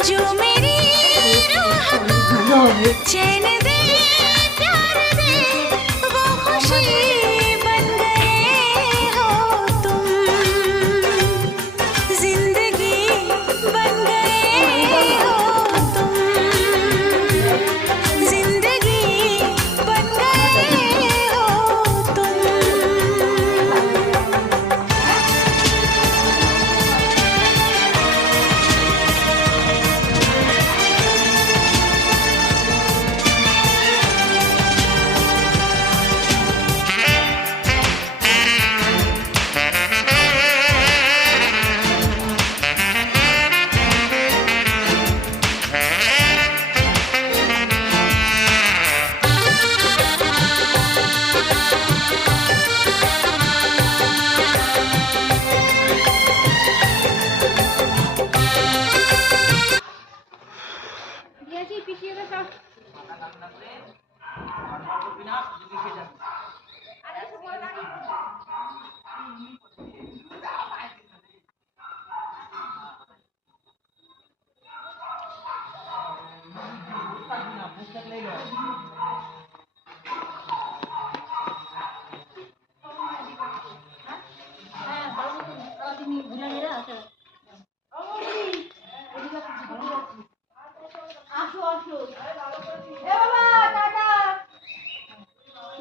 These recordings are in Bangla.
जो मेरी रूह को चैन दे प्यार दे वो खुशी बन गए हो तुम जिंदगी बन गए हो तुम जिंदगी बन गए हो तुम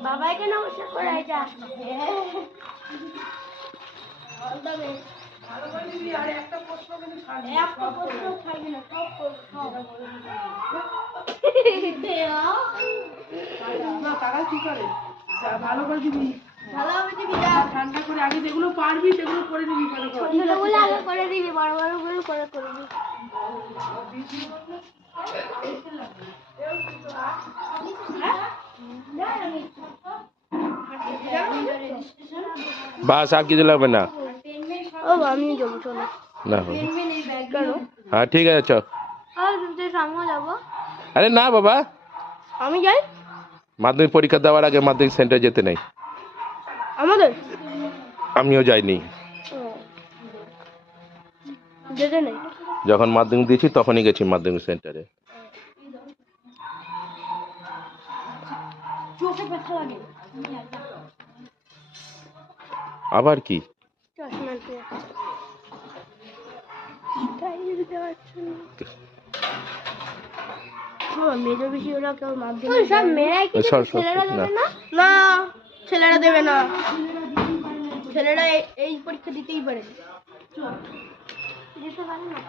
বাবাকে নমস্কার করে এটা ভালো করে দিবি ঠান্ডা করে আগে যেগুলো পারবি সেগুলো করে দিবি আগে করে দিবি বড় বড় করে করে করবি बस আর কিছু লাগবে না ও আমি যাবো চলো না কেন হ্যাঁ ঠিক আছে চল আর তুই সামনে যাবো আরে না বাবা আমি যাই মাধ্যমিক পরীক্ষা দেওয়ার আগে মাধ্যমিক সেন্টার যেতে নেই আমাদের আমিও যাইনি যেতে নেই যখন মাধ্যমিক দিয়েছি তখনই গেছি মাধ্যমিক সেন্টারে চোখে ব্যথা লাগে আবার কি চশমা দিয়ে তাই দিতে পারছো না মেয়েদের বেশি ওরা কেউ মাধ্যমিক সব মেয়েরাই কি ছেলেরা দেবে না না ছেলেরা দেবে না ছেলেরা এই পরীক্ষা দিতেই পারে যেতে পারে না